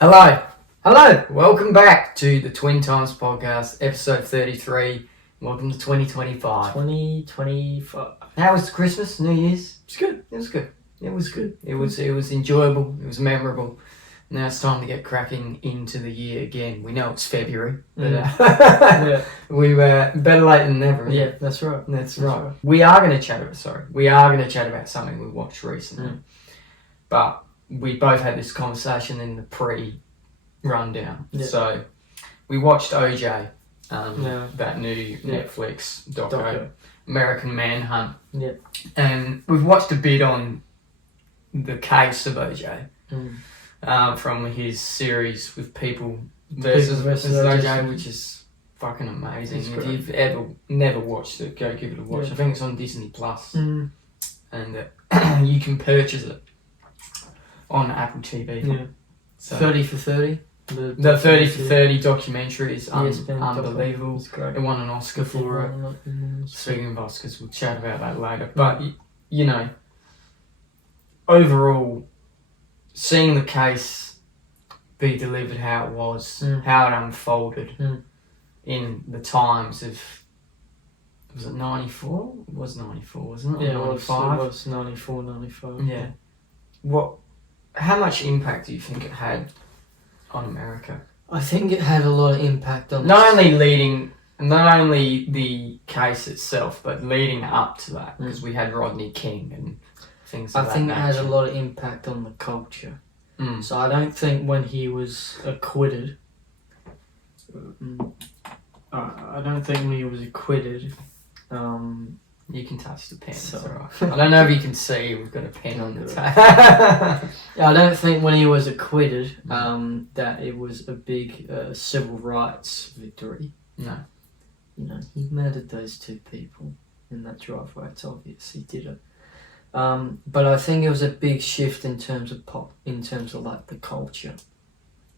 Hello, welcome back to the Twin Times Podcast, episode 33. Welcome to 2025. 2025. How was Christmas, New Year's? It's good. It was good. It was enjoyable. It was memorable. Now it's time to get cracking into the year again. We know it's February, but Yeah. we were better late than never. Yeah, that's right. That's right. We are going to chat about something we watched recently, but we both had this conversation in the pre-rundown. Yeah. So we watched OJ, that new Netflix doco, American Manhunt. Yeah. And we've watched a bit on the case of OJ from his series with People versus OJ, which is fucking amazing. If you've ever never watched it, go give it a watch. I think it's on Disney Plus, and you can purchase it on Apple TV. Yeah. So 30 for 30. The 30 for 30 documentary is unbelievable. It's great. It won an Oscar for it. Speaking of Oscars, we'll chat about that later. But, you know, overall, seeing the case be delivered how it was, how it unfolded in the times of, was it 94? It was 94, wasn't it? Yeah, 95? it was 94, 95. Yeah. How much impact do you think it had on America? I think it had a lot of impact on not only the case itself, but leading up to that, because we had Rodney King and things like that. I think it had a lot of impact on the culture. So I don't think when he was acquitted, you can touch the pen. So, right. I don't know if you can see. We've got a pen on the table. I don't think when he was acquitted that it was a big civil rights victory. No. You know, he murdered those two people in that driveway. It's obvious he did it. But I think it was a big shift in terms of like the culture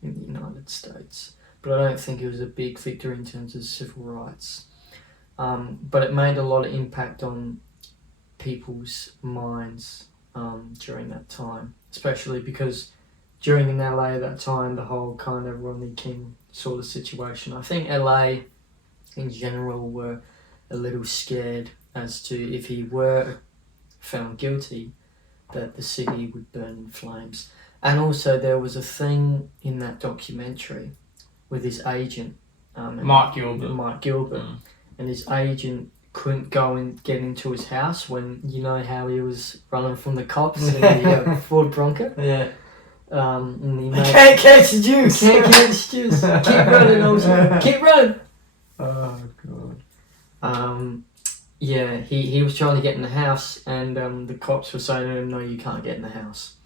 in the United States. But I don't think it was a big victory in terms of civil rights. But it made a lot of impact on people's minds during that time, especially because during LA at that time, the whole kind of Rodney King sort of situation. I think LA in general were a little scared as to if he were found guilty, that the city would burn in flames. And also there was a thing in that documentary with his agent, Mike Gilbert. And his agent couldn't go and get into his house when, you know how he was running from the cops in the Ford Bronco? Yeah. And he can't catch the juice! Can't catch the juice! Keep running, OJ! Keep running! Oh, God. Yeah, he was trying to get in the house, and the cops were saying to him, no, you can't get in the house.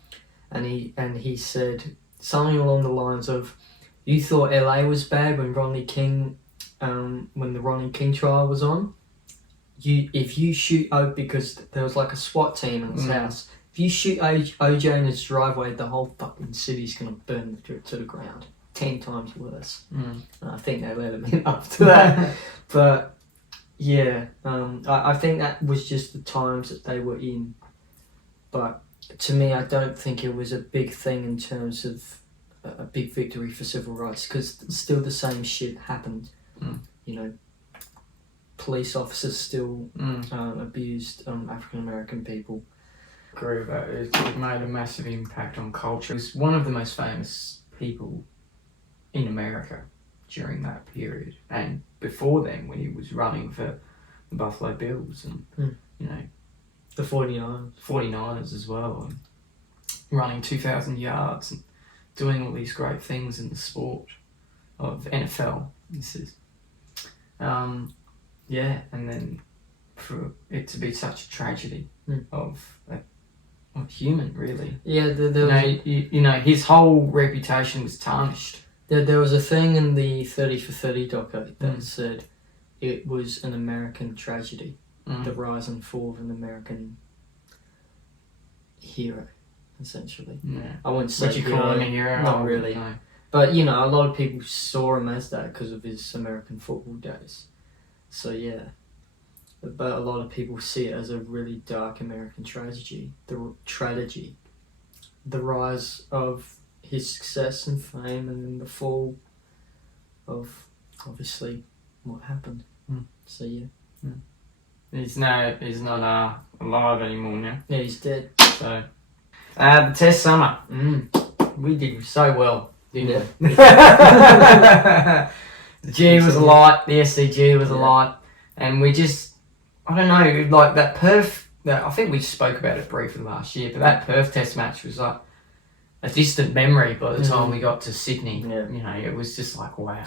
And he said something along the lines of, you thought LA was bad when Rodney King... when the Rodney King trial was on, if you shoot because there was like a SWAT team in his house, if you shoot OJ in his driveway, the whole fucking city's gonna burn to the ground, 10 times worse. And I think they let him in after that. But yeah, I think that was just the times that they were in. But to me, I don't think it was a big thing in terms of a big victory for civil rights, because still the same shit happened. You know, police officers still abused African American people. I agree with that. It made a massive impact on culture. He was one of the most famous people in America during that period, and before then when he was running for the Buffalo Bills and you know, the 49ers as well, and running 2,000 yards and doing all these great things in the sport of NFL. This is and then for it to be such a tragedy of a human, really. Yeah, you know, his whole reputation was tarnished. There was a thing in the 30 for 30 doco that said it was an American tragedy, the rise and fall of an American hero, essentially. Yeah. I wouldn't say would you call him a hero? Not really. No. But, you know, a lot of people saw him as that because of his American football days. So, yeah. But a lot of people see it as a really dark American tragedy. The rise of his success and fame, and then the fall of obviously what happened. So yeah. He's not alive anymore now. Yeah, he's dead. So the Test summer. We did so well, didn't we? The G was a light, the SCG was a light, and we just, I don't know, like that Perth, I think we spoke about it briefly last year, but that Perth Test match was like a distant memory by the time we got to Sydney. Yeah. You know, it was just like, wow.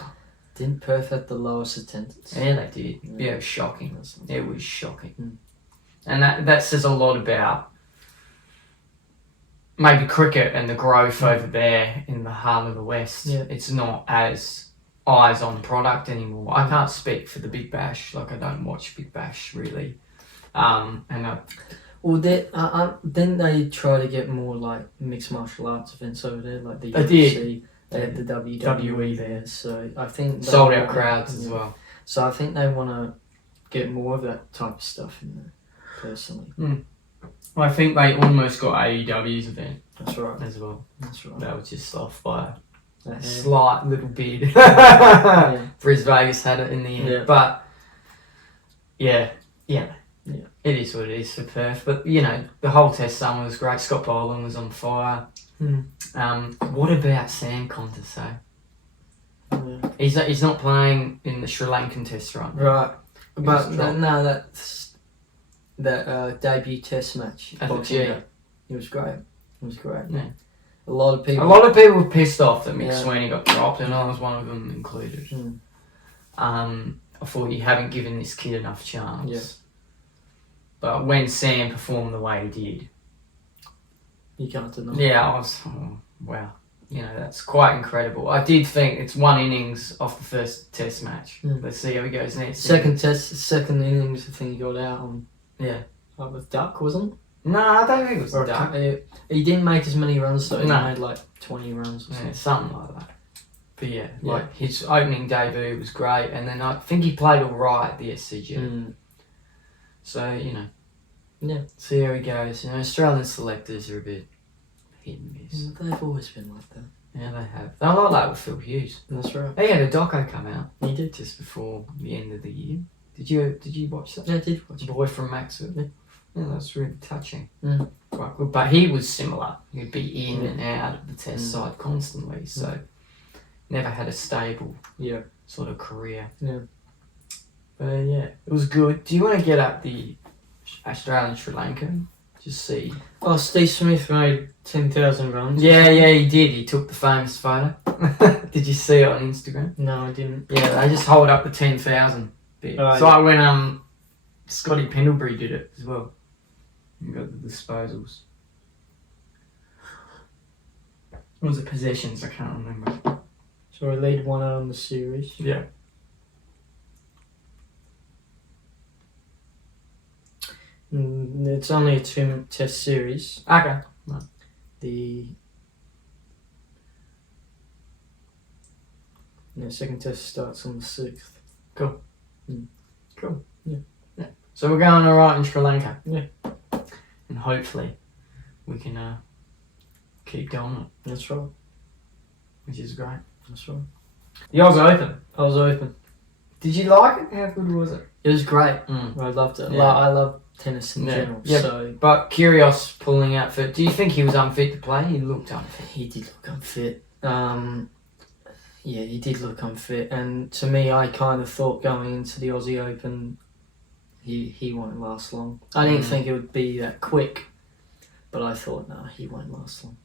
Didn't Perth have the lowest attendance? Yeah, they did. Yeah, it was shocking. It was shocking. And that says a lot about maybe cricket and the growth over there in the heart of the West. Yeah. It's not as eyes on product anymore. I can't speak for the Big Bash. Like, I don't watch Big Bash really. Well, didn't they try to get more like mixed martial arts events over there, like the UFC? They had the WWE there, so I think sold out crowds as well. So I think they want to get more of that type of stuff in there, personally. Well, I think they almost got AEW's event. That's right. As well. That's right. That was just off by a Yeah. slight little bit. Bris Vegas had it in the end. Yeah. But, yeah. It is what it is for Perth. But, you know, the whole Test summer was great. Scott Boland was on fire. What about Sam Contest, Yeah. He's not playing in the Sri Lankan Test run. Right. But that debut Test match. At the G. It was great. Yeah. A lot of people were pissed off that Mick Sweeney got dropped, and I was one of them included. I thought you haven't given this kid enough chance. Yeah. But when Sam performed the way he did, you can't deny. Yeah, I was, wow. You know, that's quite incredible. I did think it's one innings off the first Test match. Let's see how he goes next. Second innings, I think he got out on. Yeah. With Duck, wasn't it? No, I don't think it was Duck. He didn't make as many runs, though. He made like 20 runs or something. Something like that. But yeah, like his opening debut was great, and then I think he played all right at the SCG. So, you know. Yeah. See how he goes. You know, Australian selectors are a bit hit and miss. They've always been like that. Yeah, they have. They're like that with Phil Hughes. That's right. He had a doco come out. He did. Just before the end of the year. Did you watch that? Yeah, I did watch The Boy from Maxwell. Yeah, that's really touching. Quite good. But he was similar. He'd be in and out of the Test side constantly, so never had a stable sort of career. Yeah. But yeah, it was good. Do you want to get up the Australian Sri Lanka? Just see. Oh, Steve Smith made 10,000 runs. Yeah, he did. He took the famous photo. Did you see it on Instagram? No, I didn't. Yeah, they just hold up the 10,000 bit. It's like when Scotty Pendlebury did it as well. You got the disposals. What was it? Possessions? I can't remember. So we lead 1-0 on the series. Yeah. It's only a 2-test series. Okay. No. The second test starts on the 6th. Cool. Cool. Yeah. So we're going alright in Sri Lanka. Yeah. And hopefully we can keep doing it. That's right. Which is great. That's right. The Oz Open. Oz Open. Did you like it? How good was it? It was great. I loved it. Yeah. I love tennis in general. Yeah. So, but Kyrgios pulling out for. Do you think he was unfit to play? He looked unfit. He did look unfit. Yeah, he did look unfit. And to me, I kind of thought going into the Aussie Open, he won't last long. I didn't think it would be that quick, but I thought, no, he won't last long.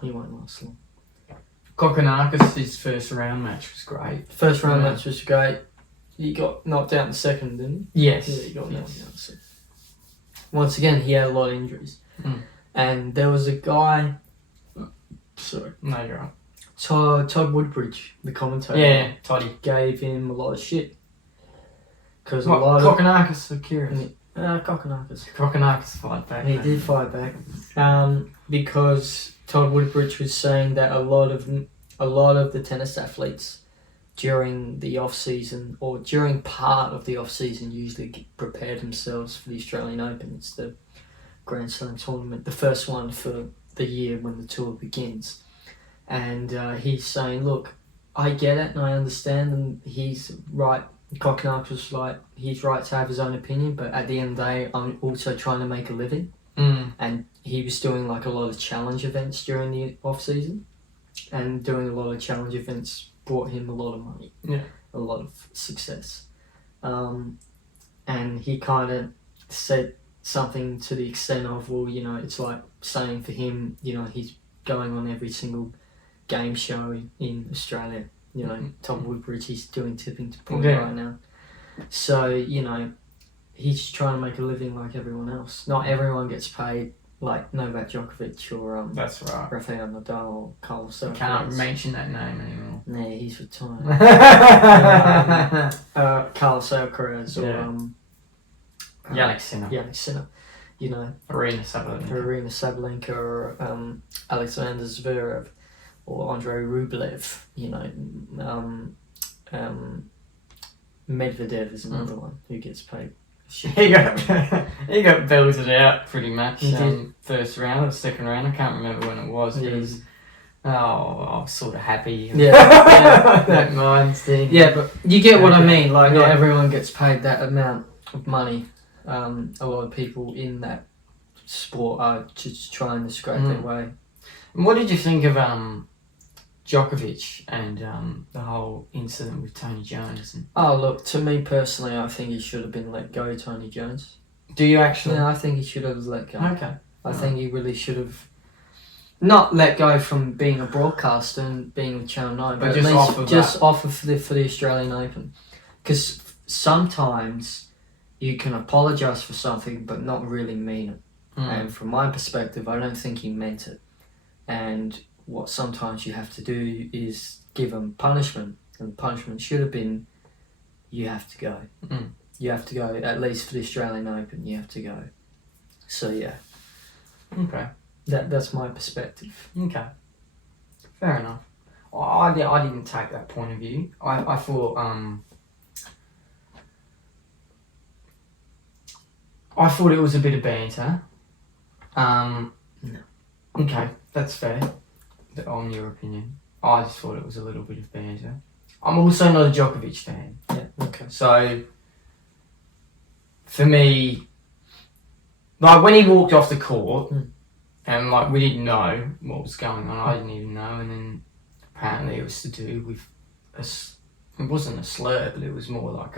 He won't last long. Kokonakis, his first round match was great. First round match was great. He got knocked out in the second, didn't he? Yes. Yeah, he got knocked out in the second. Once again, he had a lot of injuries. And there was a guy... Sorry. No, you're right. Todd Woodbridge, the commentator. Yeah, Toddy. Gave him a lot of shit. Because a What, lot Kokonakis or Kyrgios? Kokonakis. Kokonakis fight back. He did fight back. Because Todd Woodbridge was saying that a lot of the tennis athletes during the off season or during part of the off season usually prepare themselves for the Australian Open. It's the Grand Slam tournament, the first one for the year when the tour begins. and he's saying, look, I get it and I understand, and he's right. Cocknarks was like, he's right to have his own opinion, but at the end of the day, I'm also trying to make a living. And he was doing like a lot of challenge events during the off season, and doing a lot of challenge events brought him a lot of money, a lot of success. And he kind of said something to the extent of, well, you know, it's like saying for him, you know, he's going on every single game show in Australia. You know, Tom Woodbridge, he's doing tipping to point right now. So, you know, he's just trying to make a living like everyone else. Not everyone gets paid like Novak Djokovic or that's right. Rafael Nadal or Carlos Alcaraz. Can't mention that name anymore. Nah, he's retired. Carlos Alcaraz or Yannick Sinner. You know, Arena Sabalenka or Alexander Zverev or Andrei Rublev. You know, Medvedev is another one who gets paid. He got belted out pretty much. First round or second round, I can't remember when it was. But it was, I was sort of happy. That mind thing. Yeah, but you get what I mean. Like, not everyone gets paid that amount of money. A lot of people in that sport are just trying to scrape their way. And what did you think of Djokovic and the whole incident with Tony Jones? Oh, look, to me personally, I think he should have been let go, Tony Jones. Do you actually? Yeah, I think he should have let go. Okay. I think he really should have not let go from being a broadcaster and being with Channel 9, but at least offer for the Australian Open. Because sometimes you can apologise for something but not really mean it. And from my perspective, I don't think he meant it. And what sometimes you have to do is give him punishment, and the punishment should have been, you have to go. You have to go, at least for the Australian Open, you have to go. So yeah. Okay. That's my perspective. Okay. Fair enough. I didn't take that point of view. I thought it was a bit of banter. No. Okay, that's fair. On your opinion, I just thought it was a little bit of banter. I'm also not a Djokovic fan. Yeah. Okay. So for me, like when he walked off the court, and like we didn't know what was going on. I didn't even know, and then apparently it was to do with it wasn't a slur, but it was more like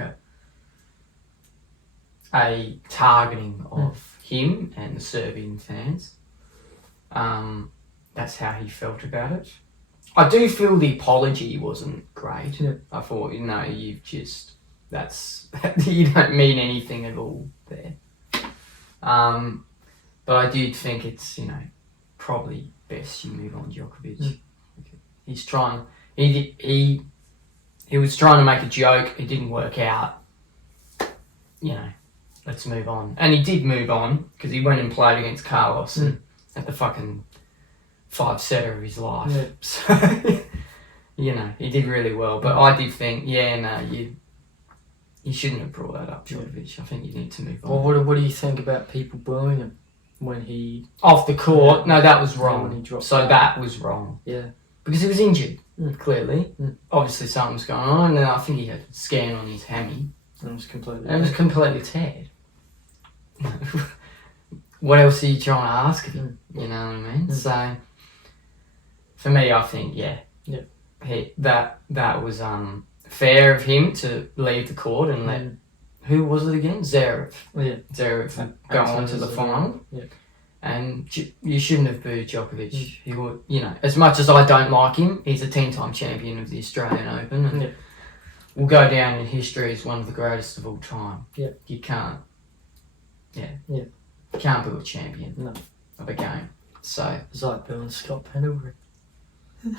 a targeting of him and the Serbian fans. That's how he felt about it. I do feel the apology wasn't great. Yeah. I thought, you don't mean anything at all there. But I do think it's, probably best you move on Djokovic. He's trying, he was trying to make a joke, it didn't work out. Let's move on. And he did move on, because he went and played against Carlos at the fucking 5-setter of his life. Yeah. So, he did really well. But I did think, you shouldn't have brought that up, Djokovic. I think you need to move on. Well, what do you think about people booing him when he... Off the court? Yeah. No, that was wrong. When he dropped that was wrong. Yeah. Because he was injured, clearly. Obviously something was going on, and I think he had a scan on his hammy. It was completely teared. What else are you trying to ask of him? You know what I mean? So, for me, I think, that was fair of him to leave the court and let, who was it again? Zverev. Yeah. Zverev go on to the final. Yeah. And you shouldn't have booed Djokovic. He would, as much as I don't like him, he's a 10-time champion of the Australian Open and will go down in history as one of the greatest of all time. Yeah. You can't. You can't boo a champion of a game. So it's like booing Scott Pendlebury. I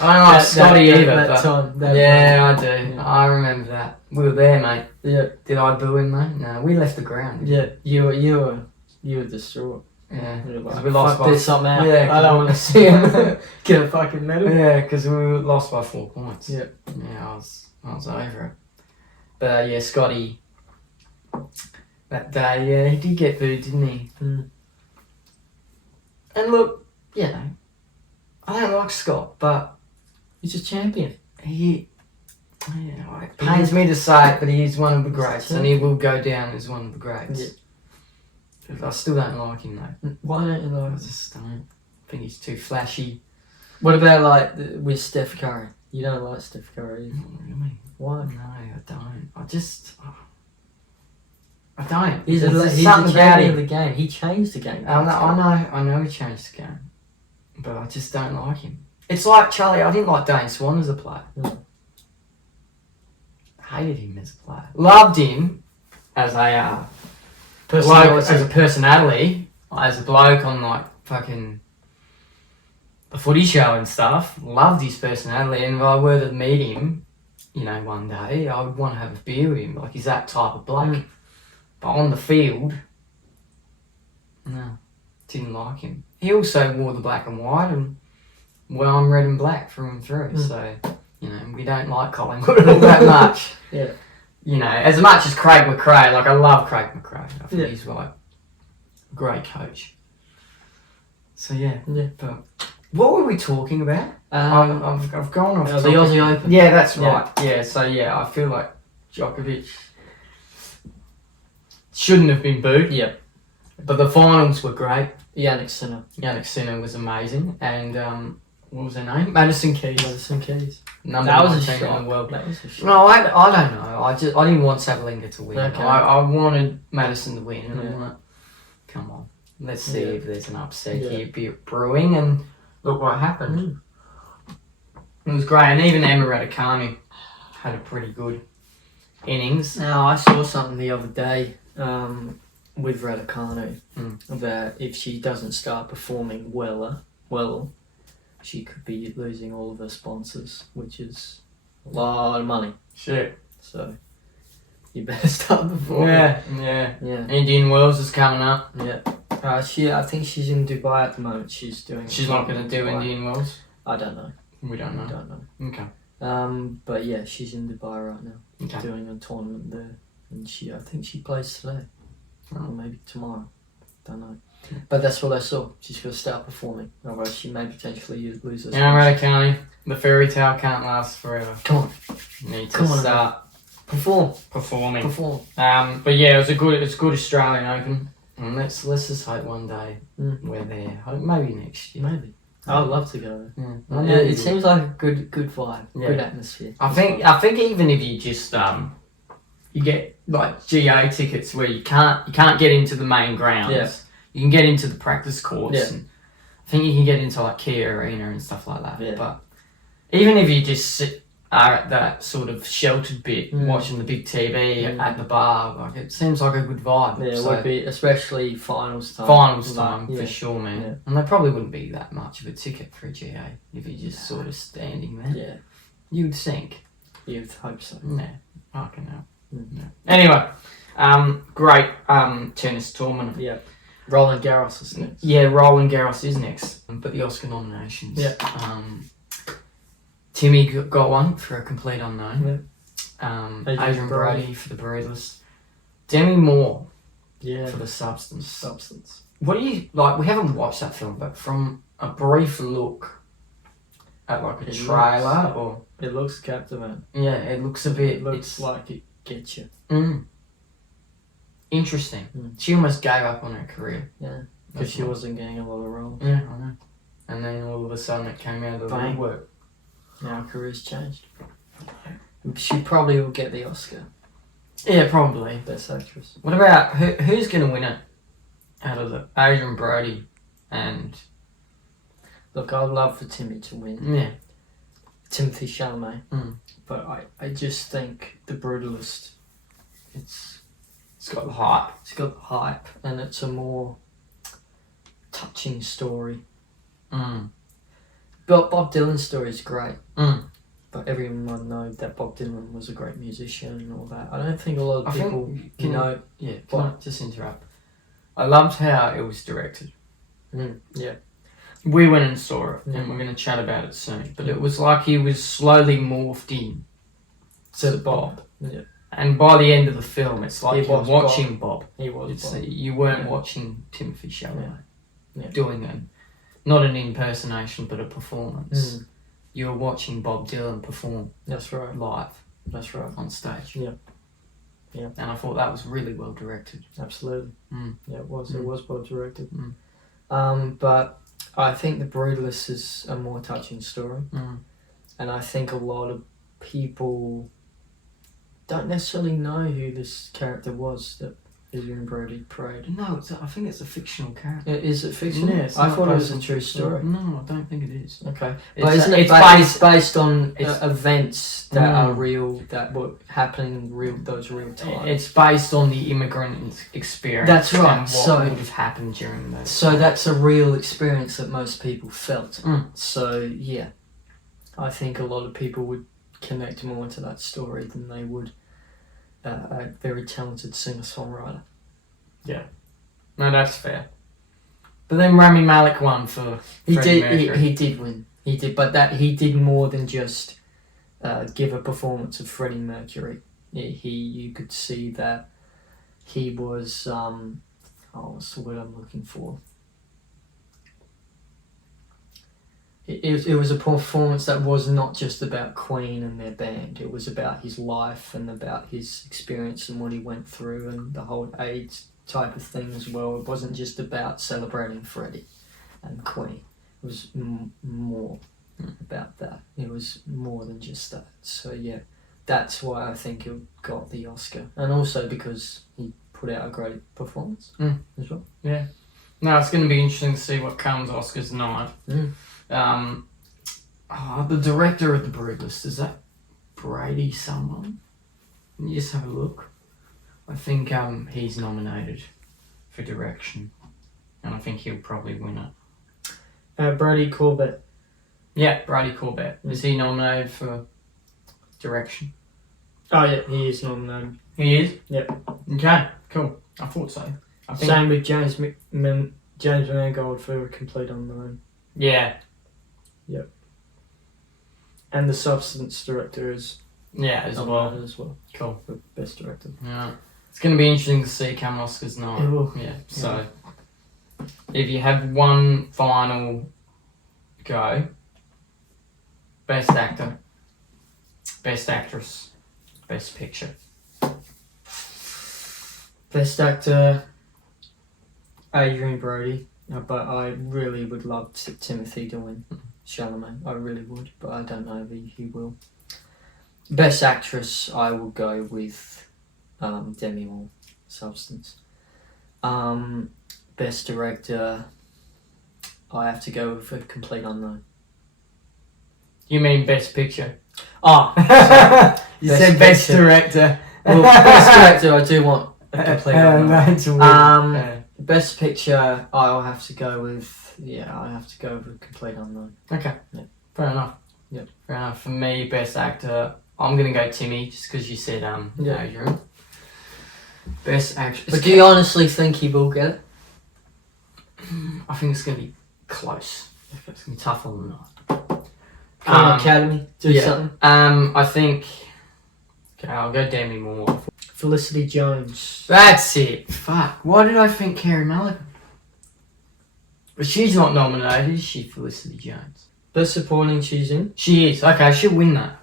don't like Scotty either. I do. Yeah. I remember that. We were there, mate. Yeah. Did I boo him, mate? No, we left the ground. Yeah, you were distraught. Yeah. Like, we lost fuck this up, man. Yeah, I don't want to see him get a fucking medal. Yeah, because we were lost by 4 points. Yeah. Yeah, I was over it. But Scotty, that day, he did get booed, didn't he? And look, I don't like Scott, but He's a champion. it pains me to say it, but he is one of the greats, and he will go down as one of the greats. Yeah. I still don't like him though. Why don't you I like him? just don't. I think he's too flashy. What about like with Steph Curry? You don't like Steph Curry? Not really. Why? No, I don't. I don't. He's There's a something about champion of him. the game. He changed the game. I know he changed the game, but I just don't like him. It's like Charlie. I didn't like Dane Swan as a player. Mm. Hated him as a player. Loved him as a bloke, as a personality, as a bloke on like fucking the footy show and stuff. Loved his personality, and if I were to meet him, you know, one day, I would want to have a beer with him. Like he's that type of bloke. Mm. But on the field, no, didn't like him. He also wore the black and white, and well, I'm red and black through and through. Mm. So, you know, we don't like Collingwood all that much. Yeah. You know, as much as Craig McRae, like I love Craig McRae. I think Yeah. he's like a great coach. So yeah. But what were we talking about? I've gone off. The topic. Aussie Open. Yeah, that's Yeah. right. Yeah. So yeah, I feel like Djokovic shouldn't have been booed. Yeah. But the finals were great. Yannick Sinner. Yannick Sinner was amazing, and what was her name? Madison Keys. Madison Keys. Number That was a 19 shock. in the world. That was a shock. No, I don't know. I didn't want Sabalenka to win. Okay. I wanted Madison to win, and Yeah. I'm like, come on, let's see Yeah. if there's an upset Yeah. here brewing, and look what happened. Mm. It was great, and even Emma Raducanu had a pretty good innings. Now, I saw something the other day with Raducanu that if she doesn't start performing well, she could be losing all of her sponsors, which is a lot of money. Shit. So you better start performing. Yeah. Yeah. Indian Wells is coming up. Yeah. I think she's in Dubai at the moment. She's doing. She's not going to do Dubai. Indian Wells. I don't know. We don't I know. don't know. Okay. But yeah, she's in Dubai right now, Okay. doing a tournament there, and I think she plays today, or maybe tomorrow. Don't know. But that's what I saw. She's going to start performing, otherwise she may potentially lose her. Emma Raducanu, the fairy tale can't last forever. Come on, Need to Come on, start performing. perform. But yeah, it was a good Australian Open, and let's just hope one day Mm. we're there. Maybe next year. Maybe. I would love to go there. Yeah. It seems like a good vibe, Yeah. good atmosphere. I think even if you just you get like GA tickets where you can't get into the main grounds. Yeah. You can get into the practice courts. Yeah. And I think you can get into like Kia Arena and stuff like that. Yeah. But even if you just are at that sort of sheltered bit, watching the big TV at the bar, like it seems like a good vibe. Yeah, it So, would be, especially finals time. finals Like, time yeah. for sure, man. Yeah. And there probably wouldn't be that much of a ticket for a GA if you're just sort of standing there. Yeah, You'd think. you'd hope so. Yeah, fucking hell. Mm. Yeah. Anyway, great tennis tournament. Yeah. Roland Garros is next. Yeah, Roland Garros is next, but the Oscar nominations. Yeah. Timmy got one for A Complete Unknown. Yeah. Adrian Brody for The Breathless. Demi Moore Yeah. for The Substance. Substance. What do you like? We haven't watched that film, but from a brief look at like a It trailer, looks- or It looks captivating. yeah, it looks a bit. It looks it's like it gets you. Interesting. Mm. She almost gave up on her career. Yeah. Because That's she what- wasn't getting a lot of roles. Yeah, I know. And then all of a sudden it came out of the Bang. woodwork. Now her career's changed. She probably will get the Oscar. Yeah, probably. Best actress. What about who's going to win it out of the Adrian Brody and Look, I'd love for Timmy to win. yeah, Timothy Chalamet. Mm. But I just think The Brutalist, it's got the hype. It's got the hype, and it's a more touching story. But Bob Dylan's story is great. But everyone knows that Bob Dylan was a great musician and all that. I don't think a lot of people know. Yeah, can I just interrupt? I loved how it was directed. Yeah. We went and saw it, Yeah. and we're going to chat about it soon. But it was like he was slowly morphed in to Bob. Yeah. And by the end of the film, it's like He you're was watching Bob. He was It's, Bob. you weren't watching Timothy Chalamet Yeah. doing not an impersonation, but a performance. You're watching Bob Dylan perform. That's right. Live. That's right. On stage. Yeah. Yeah. And I thought that was really well directed. Absolutely. Yeah, it was. It was well directed. Mm. But I think The Brutalist is a more touching story. Mm. And I think a lot of people don't necessarily know who this character was that Adrian Brody played. No, I think it's a fictional character. Is it fictional? Yeah, it's I not thought it was a based true on- story. No, I don't think it is. Okay. It's- But isn't it it's it's based on it's- events that are real, that were happening in those real times? It's based on the immigrant experience. That's right, And what so- would have happened during those. So that's a real experience that most people felt. Mm. So yeah, I think a lot of people would connect more to that story than they would a very talented singer-songwriter. Yeah. No, that's fair. But then Rami Malek won for Freddie Mercury. He did win. He did, but that he did more than just give a performance of Freddie Mercury. You could see that he was what's the word I'm looking for? It was a performance that was not just about Queen and their band. It was about his life and about his experience and what he went through and the whole AIDS type of thing as well. It wasn't just about celebrating Freddie and Queen. It was more about that. It was more than just that. So yeah, that's why I think he got the Oscar. And also because he put out a great performance as well. Yeah. No, it's going to be interesting to see what comes Oscars night. The director of The Brutalist, is that Brady someone? Can you just have a look? I think he's nominated for direction, and I think he'll probably win it. Brady Corbett. Yeah, Brady Corbett. Is he nominated for direction? Oh yeah, he is nominated. He is? Yep. Okay, cool. I thought so. I think, Same with James Mangold for Complete Unknown. yeah. Yep. And the Substance director is Yeah, as well. as well. Cool. For Best Director. Yeah. It's going to be interesting to see come Oscars night. It will. Yeah, so if you have one final go, Best Actor, Best Actress, Best Picture. Best Actor, Adrian Brody, but I really would love Timothy to win. Chalamet, I really would, but I don't know if he will. Best Actress, I will go with Demi Moore, Substance. Best Director, I have to go with A Complete Unknown. You mean Best Picture? Oh, You Best said Best Picture. Director. well, Best Director, I do want A Complete Unknown. That's Best Picture, I'll have to go with. I have to go with A Complete Unknown. okay. Yeah. Fair enough. Yep. Fair enough. For me, Best Actor, I'm going to go Timmy, just because you said Adrian. Best Actress. But do you honestly think he will get it? I think it's going to be close. It's going to be tough on the night. Come on, Academy, do something. I think. Okay, I'll go Demi Moore. Felicity Jones. That's it. Fuck. Why did I think Carey Mulligan? But she's not nominated, is she, Felicity Jones? Best Supporting, she's in. She is. Okay, she'll win that.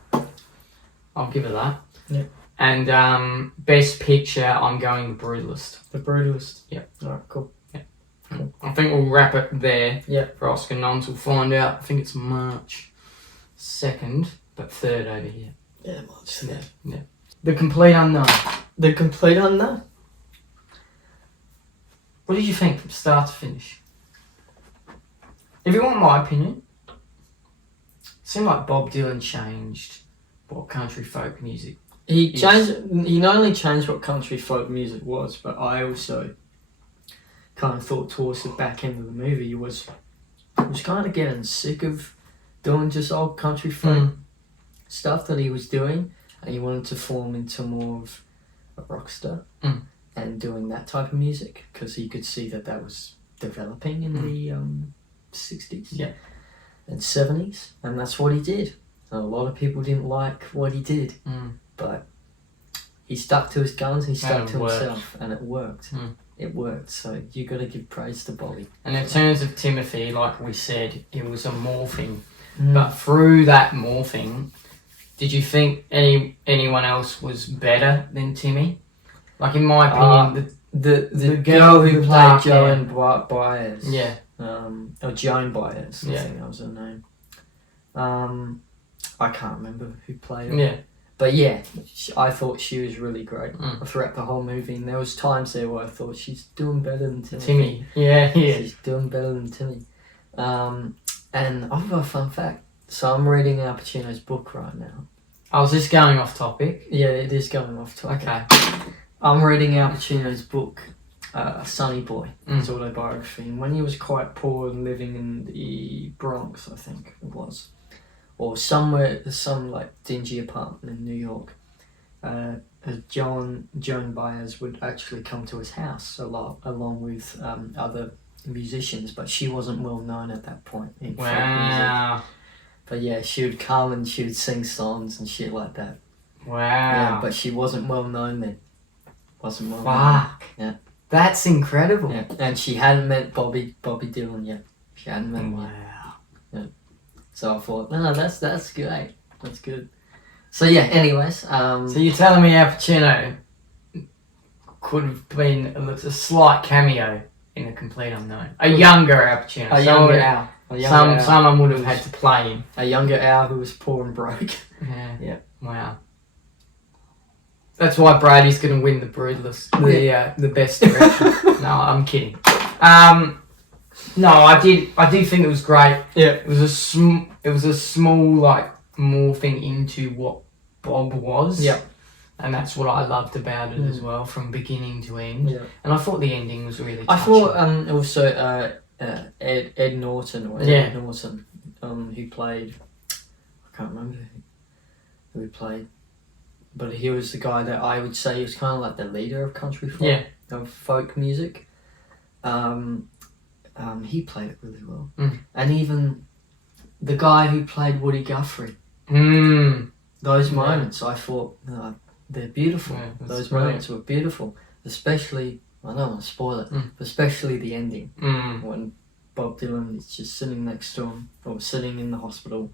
I'll give her that. Yeah. And Best Picture, I'm going The Brutalist. The Brutalist. Yep. Alright, cool. I think we'll wrap it there. Yeah. For Oscar noms. We'll find out. I think it's March 2nd, but 3rd over here. Yeah, March. Yeah. The Complete Unknown. The Complete Unknown. What did you think from start to finish? If you want my opinion, it seemed like Bob Dylan changed what country folk music. He not only changed what country folk music was, but I also kind of thought towards the back end of the movie he was kind of getting sick of doing just old country folk stuff that he was doing, and he wanted to form into more of a rock star and doing that type of music because he could see that was developing in the 60s and 70s, and that's what he did. And a lot of people didn't like what he did, but he stuck to his guns, he stuck to himself, and it worked. it worked. So you got to give praise to Bobby. And in terms of Timothy, like we said, it was a morphing. But through that morphing, did you think anyone else was better than Timmy? Like in my opinion, the girl who played Joan Baez. Yeah. Or Joan Baez. I think that was her name. I can't remember who played her. Yeah. But yeah, I thought she was really great throughout the whole movie. And there was times there where I thought she's doing better than Timmy. Yeah. She's doing better than Timmy. And I've got a fun fact. So I'm reading Al Pacino's book right now. I was just going off topic. Yeah, it is going off topic. Okay. I'm reading Al Pacino's book, Sonny Boy, his autobiography. And when he was quite poor and living in the Bronx, I think it was, or somewhere, some like dingy apartment in New York, Joan Baez would actually come to his house a lot, along with other musicians, but she wasn't well known at that point in folk music. But yeah, she would come and she would sing songs and shit like that. Wow. Yeah, but she wasn't well known then. Wasn't well known. Fuck. Yeah. That's incredible. Yeah. And she hadn't met Bobby Dylan yet. She hadn't met him yet. Yeah. So I thought, no, that's great. That's good. So yeah, anyways. So you're telling me Al Pacino could have been a slight cameo in A Complete Unknown. A younger Al Pacino. A younger Al. Someone would have had to play him. A younger Al who was poor and broke. Yeah. Yeah. Wow. That's why Brady's going to win the Brutalist, the best direction. No, I'm kidding. No, I do think it was great. Yeah. It was a small like morphing into what Bob was. Yeah. And that's what I loved about it as well, from beginning to end. Yeah. And I thought the ending was really touching. I thought also Ed Norton who played, I can't remember who he played, but he was the guy that I would say he was kind of like the leader of country folk, of folk music. He played it really well, and even the guy who played Woody Guthrie. Those moments, I thought, they're beautiful. Yeah, those moments were beautiful, especially. I don't want to spoil it, but especially the ending when Bob Dylan is just sitting next to him, or sitting in the hospital,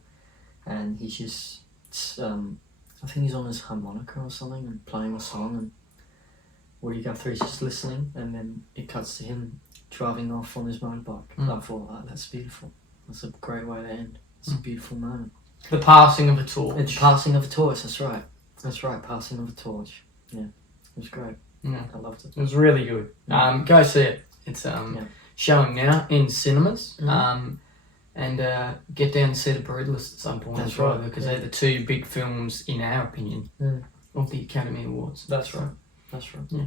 and he's just, I think he's on his harmonica or something and playing a song, and Woody Guthrie's just listening, and then it cuts to him driving off on his motorbike. I thought, that's beautiful. That's a great way to end. It's a beautiful moment. The passing of a torch. It's passing of a torch. That's right. Passing of a torch. Yeah, it was great. Yeah, I loved it. It was really good. Go see it. It's showing now in cinemas. And get down and see The Brutalist at some point. That's right. Because they're the two big films, in our opinion, of the Academy Awards. That's right. Yeah,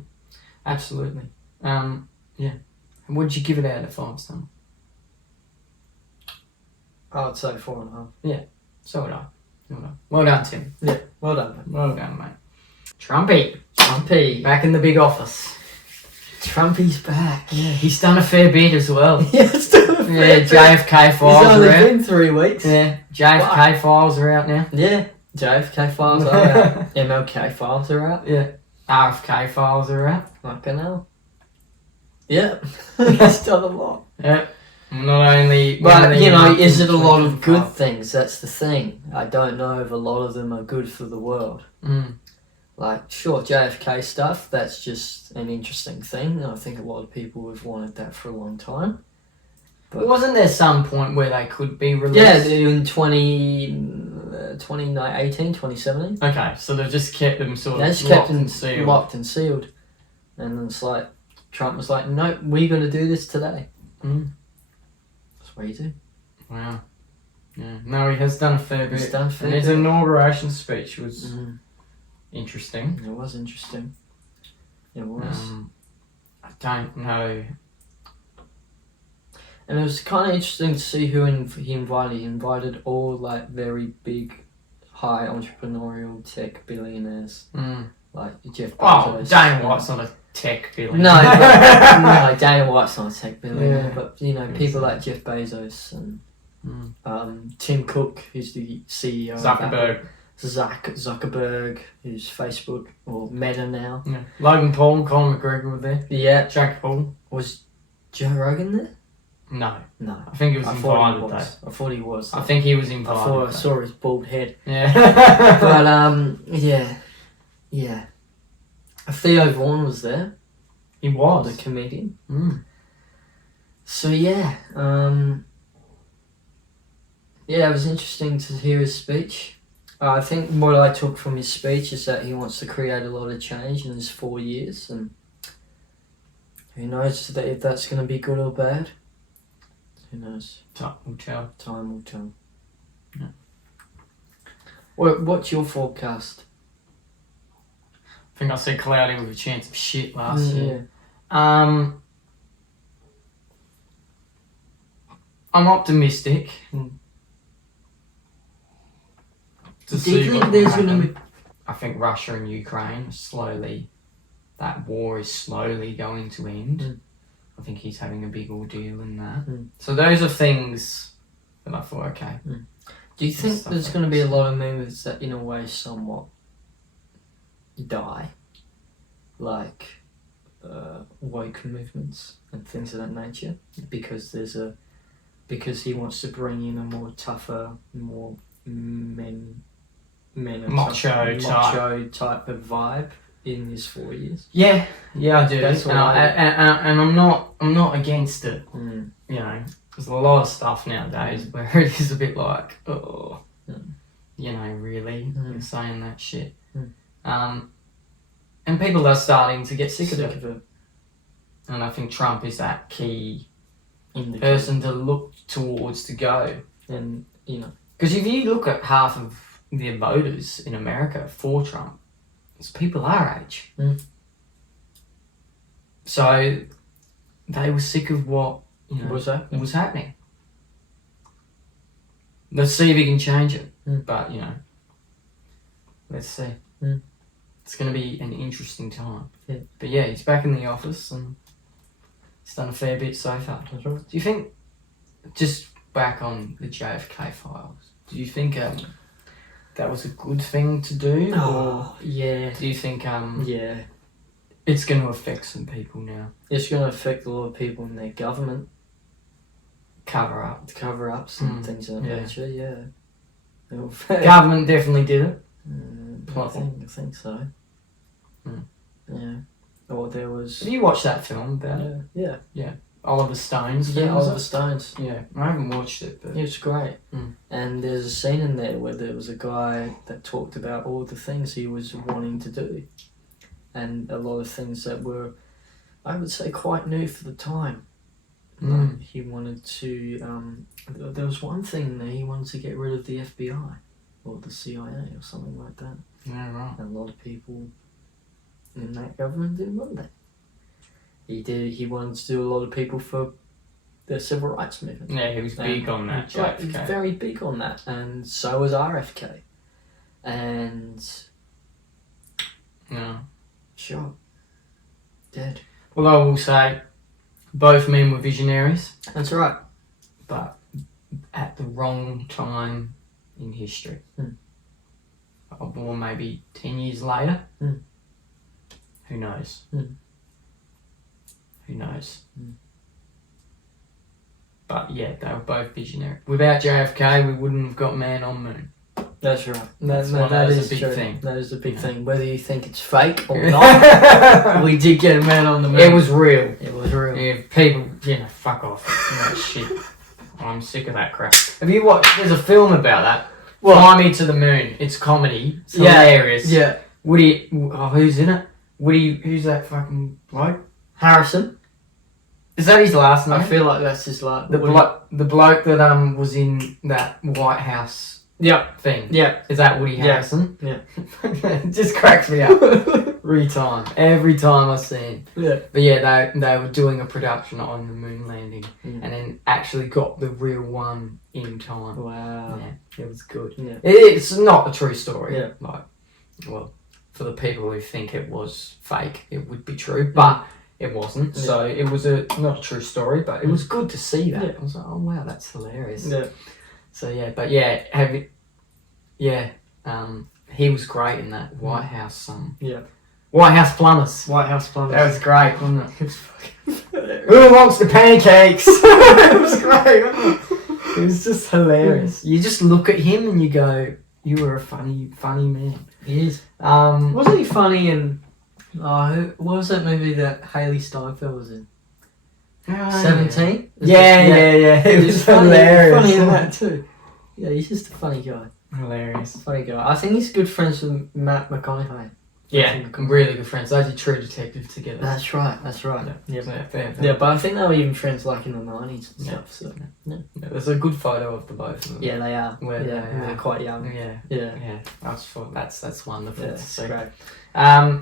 absolutely. Yeah. And what did you give it out of 5 stars? I would say 4.5. Yeah. So would I. Well done, Tim. Yeah. Well done, mate. Well done, mate. Trumpy. Back in the big office. Trumpy's back. Yeah, he's done a fair bit as well. Yeah, he's done a fair bit. JFK files He's only are out. been 3 weeks. Yeah, JFK files are out now. Yeah, JFK files are out. MLK files are out. Yeah, RFK files are out. Fucking hell. Yeah, he's done a lot. Yeah. Not only... But, is it a lot of good things? That's the thing. I don't know if a lot of them are good for the world. Like, sure, JFK stuff, that's just an interesting thing. I think a lot of people have wanted that for a long time. But wasn't there some point where they could be released? Yeah, in 2018, 2017. Okay, so they've just kept them sort of locked and sealed. And then it's like, Trump was like, no, we got to do this today. That's what you do. Wow. Yeah. No, he has done a fair bit. He's done a fair bit. His inauguration speech was interesting. It was interesting. It was. I don't know. And it was kind of interesting to see who he invited. He invited all like very big, high entrepreneurial tech billionaires, like Jeff Bezos. Oh, Dana White's not a tech billionaire. No, Dana White's not a tech billionaire, but people like Jeff Bezos and Tim Cook, who's the CEO. Zuckerberg. Zuckerberg, who's Facebook or Meta now. Yeah. Logan Paul and Conor McGregor were there. Yeah. Jake Paul. Was Joe Rogan there? No. No. I think he was invited though. I thought he was. I think he was invited. I thought I saw his bald head. Yeah. But yeah. Theo Vaughn was there. He was the comedian. So yeah, it was interesting to hear his speech. I think what I took from his speech is that he wants to create a lot of change in his 4 years, and who knows if that's going to be good or bad. Who knows? Time will tell. Time will tell. Yeah. What's your forecast? I think I said cloudy with a chance of shit last year. Yeah. I'm optimistic. Do you think there's going to be... I think Russia and Ukraine that war is slowly going to end. I think he's having a big ordeal in that. So those are things that I thought, okay. Do you think there's going to be a lot of movements that in a way somewhat die? Like woke movements and things of that nature? Because he wants to bring in a more tougher, more macho type of vibe in his 4 years. Yeah, I do. That's what and I'm not against it. Mm. You know, there's a lot of stuff nowadays where it is a bit like, you know, really, you're saying that shit. And people are starting to get sick of it. And I think Trump is that key person to look towards to go. And, you know, because if you look at half of the voters in America for Trump, it's people our age. So they were sick of what was happening. Let's see if he can change it. But, you know, let's see. It's going to be an interesting time. Yeah. But yeah, he's back in the office and he's done a fair bit so far. That's right. Do you think, just back on the JFK files, do you think that was a good thing to do? Or yeah. do you think yeah, it's going to affect some people now? It's going to affect a lot of people in their government. Cover-ups and things of that nature, yeah. Government definitely did it. I think so. Yeah. Or there was... Have you watched that film about it? Yeah. Oliver Stone's film? Yeah, Oliver Stone's. Yeah, I haven't watched it, but... It's great. And there's a scene in there where there was a guy that talked about all the things he was wanting to do. And a lot of things that were, I would say, quite new for the time. He wanted to... there was one thing that he wanted to get rid of the FBI. Or the CIA or something like that. Yeah, right. And a lot of people in that government didn't want that. He wanted to do a lot of people for the civil rights movement. Yeah, he was big on that, JFK. He was very big on that, and so was RFK. And... Yeah. Shot. Dead. Well, I will say, both men were visionaries. That's right. But at the wrong time in history. Or maybe 10 years later. Who knows? Who knows? But yeah, they were both visionary. Without JFK, we wouldn't have got man on moon. That's right. That is a big thing. That is a big thing. Whether you think it's fake or not, we did get a man on the moon. It was real. It was real. Yeah, people, fuck off. Shit. I'm sick of that crap. Have you watched? There's a film about that. Fly Me to the Moon. It's comedy. It's hilarious. Yeah. Woody. Oh, who's in it? Woody. Who's that fucking bloke? Harrison. Is that his last name? I feel like that's his last. The bloke that was in that White House. Thing. Yeah. Is that Woody Harrison? Yeah. It just cracks me up every time I see him. Yeah. But yeah, they were doing a production on the moon landing and then actually got the real one in time. Wow. Yeah, it was good. Yeah. It's not a true story. Yeah. Well, for the people who think it was fake, it would be true, but it wasn't. Yeah. So it was not a true story, but it was good to see that. Yeah. I was like, oh wow, that's hilarious. Yeah. So yeah, but yeah, he was great in that White House. Yeah. White House Plumbers. White House Plumbers. That was great, wasn't it? It was fucking Who wants the pancakes? It was great, wasn't it? It was just hilarious. You just look at him and you go, you were a funny man. He is. Wasn't he funny in... what was that movie that Haley Steinfeld was in? 17? Yeah. It was hilarious. Funny in that too. Yeah, he's just a funny guy. Hilarious. Funny guy. I think he's good friends with Matt McConaughey. Yeah, really good friends. They did True Detective together. That's right. Yeah, Yeah, but I think they were even friends like in the 90s and stuff. So yeah. There's a good photo of the both of them. yeah, they are. Where they're quite young. Yeah. I just thought that's wonderful Yeah, to see. great.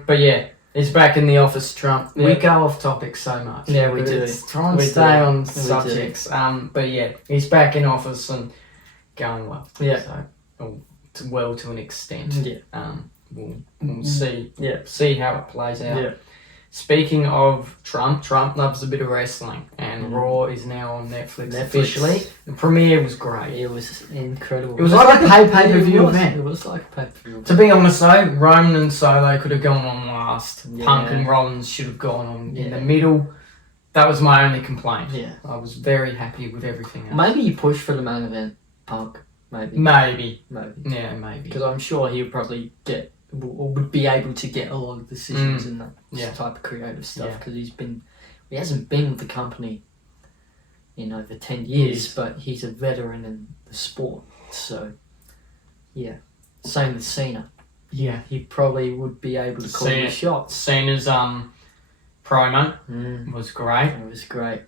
But yeah, he's back in the office, Trump. Yeah. We go off topic so much. Yeah, we But do. it's try and We stay do. on We subjects. But yeah, he's back in office and going well. Yeah. So, well to an extent. Yeah. We'll see. Yeah. See how it plays out. Yeah. Speaking of Trump loves a bit of wrestling, and Raw is now on Netflix officially. The premiere was great. It was incredible. It was like a pay-per-view event. It was like a pay-per-view event. To be honest though, Roman and Solo could have gone on last. Yeah. Punk and Rollins should have gone on in Yeah. the middle. That was my only complaint. Yeah. I was very happy with everything else. Maybe you push for the main event, Punk. Maybe. Maybe. Yeah, maybe. because I'm sure he would probably would be able to get a lot of decisions in that type of creative stuff, because he hasn't been with the company for 10 years, but he's a veteran in the sport. So yeah, same with Cena. Yeah. He probably would be able to call the shots. Cena's promo was great. It was great.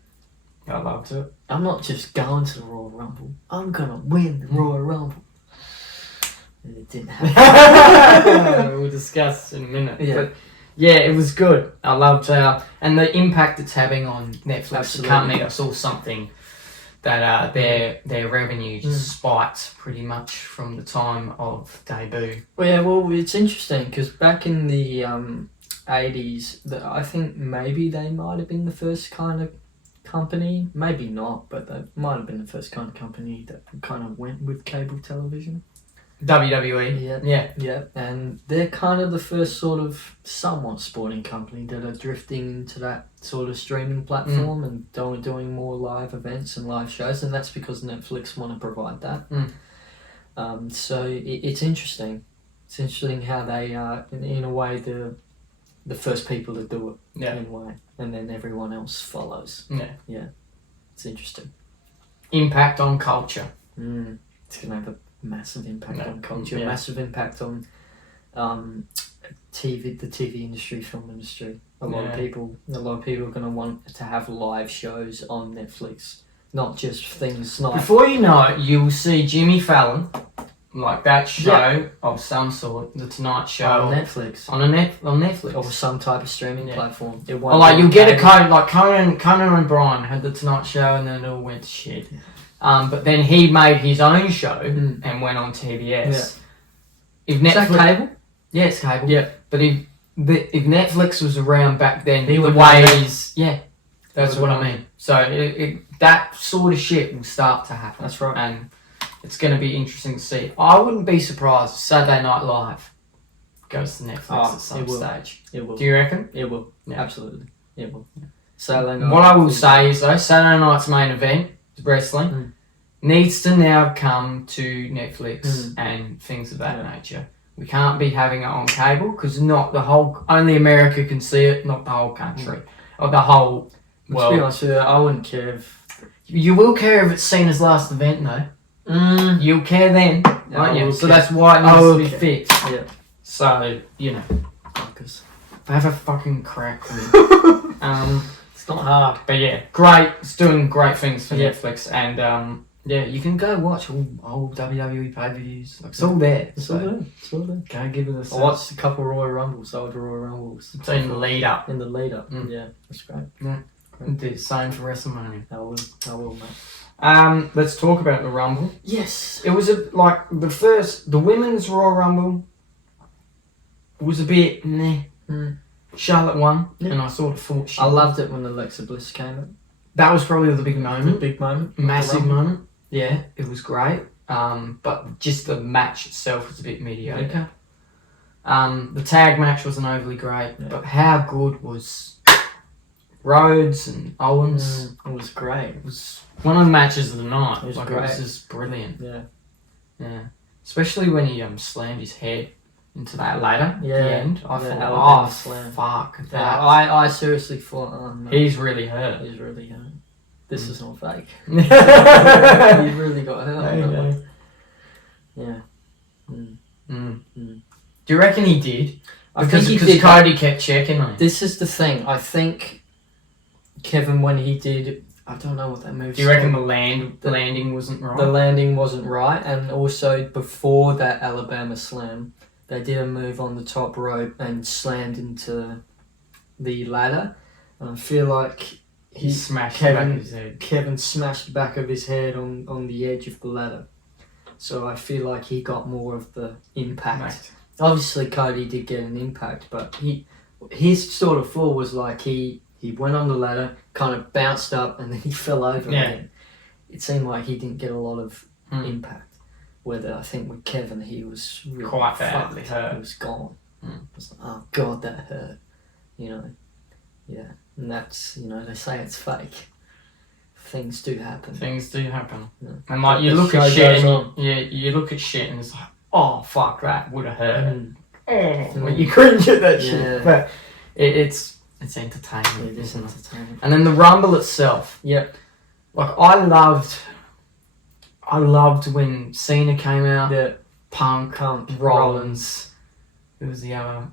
I loved it. I'm not just going to the Royal Rumble. I'm gonna win the Royal Rumble. And it didn't happen. We'll discuss in a minute. Yeah. But yeah, it was good. I loved and the impact it's having on Netflix, Absolutely. the company. I saw something that their revenue just spiked pretty much from the time of debut. Well, it's interesting because back in the 80s, I think maybe they might have been the first kind of company, maybe not, but they might have been the first kind of company that kind of went with cable television. WWE. Yeah, and they're kind of the first sort of somewhat sporting company that are drifting into that sort of streaming platform and doing more live events and live shows, and that's because Netflix want to provide that. So it's interesting. It's interesting how they are, in a way, the first people to do it, in a way, and then everyone else follows. Yeah. It's interesting. Impact on culture. It's going to have a massive impact on culture, Yeah. massive impact on the TV industry, film industry. A lot of people are going to want to have live shows on Netflix, not just things like... Before you know it, you will see Jimmy Fallon, like that show of some sort, The Tonight Show. on Netflix. On Netflix. Or some type of streaming platform. It Or like you'll get a code, like Conan O'Brien had The Tonight Show and then it all went to shit. But then he made his own show and went on TBS. If Netflix, is that cable? Yeah, it's cable. Yeah. But if Netflix was around back then, He the would way know. he's... Yeah, that's what I mean. So that sort of shit will start to happen. That's right. And it's going to be interesting to see. I wouldn't be surprised if Saturday Night Live goes to Netflix at some stage. It will. Do you reckon? It will. Yeah. Absolutely. It will. Saturday Night. What I will say is though, Saturday night's main event, wrestling, needs to now come to Netflix and things of that nature. We can't be having it on cable because only America can see it, not the whole country or the whole world. To be honest with you, I wouldn't care if... You will care if it's seen as last event though. You'll care then, won't you? So that's why it needs to be fixed. Yeah. So, Fuckers. have a fucking crack with It's not hard. But yeah, great. It's doing great things for Netflix, and you can go watch all WWE pay-per-views. It's all there. It's all there. It's all there. Go give it a I watched a couple Royal Rumbles, old Royal Rumbles. It's in the lead up. In the lead up. Yeah, that's great. Yeah. Do the same for WrestleMania. I will, mate. Let's talk about the Rumble. Yes. It was the women's Royal Rumble was a bit meh. Charlotte won, and I sort of thought I loved it when Alexa Bliss came in. that was probably the big moment. Big moment. Massive moment. Yeah, it was great. But just the match itself was a bit mediocre. The tag match wasn't overly great, but how good was Rhodes and Owens? It was great. It was one of the matches of the night. It was It great. was just brilliant. Yeah. Especially when he slammed his head into that ladder at the end. I thought, Alabama slam. Fuck that. Yeah, I seriously thought, oh no. He's really hurt. He's really hurt. This is not fake. He Yeah. really got hurt. Yeah. Do you reckon he did? I think he Because did. Cody kept checking on him. This is the thing. I think Kevin, when he did, I don't know what that move. Do you reckon the landing wasn't right? The landing wasn't right, and also before that Alabama slam, they did a move on the top rope and slammed into the ladder. And I feel like he smashed the back of his head. Kevin smashed the back of his head on the edge of the ladder. So I feel like he got more of the impact. Obviously, Cody did get an impact, but his sort of fall was like he went on the ladder, kind of bounced up, and then he fell over again. It seemed like he didn't get a lot of impact. Whether I think with Kevin, he was really quite badly hurt. He was gone. It was like, oh God, that hurt. You know, yeah. And that's, you know, they say it's fake. Things do happen. Yeah. And like you look at shit, you look at shit, and it's like, oh fuck, that would have hurt. When you cringe at that shit, but it's entertaining. It is entertaining. And then the Rumble itself. Yep. Like I loved when Cena came out. Yeah. Punk, Rollins. Who was the other?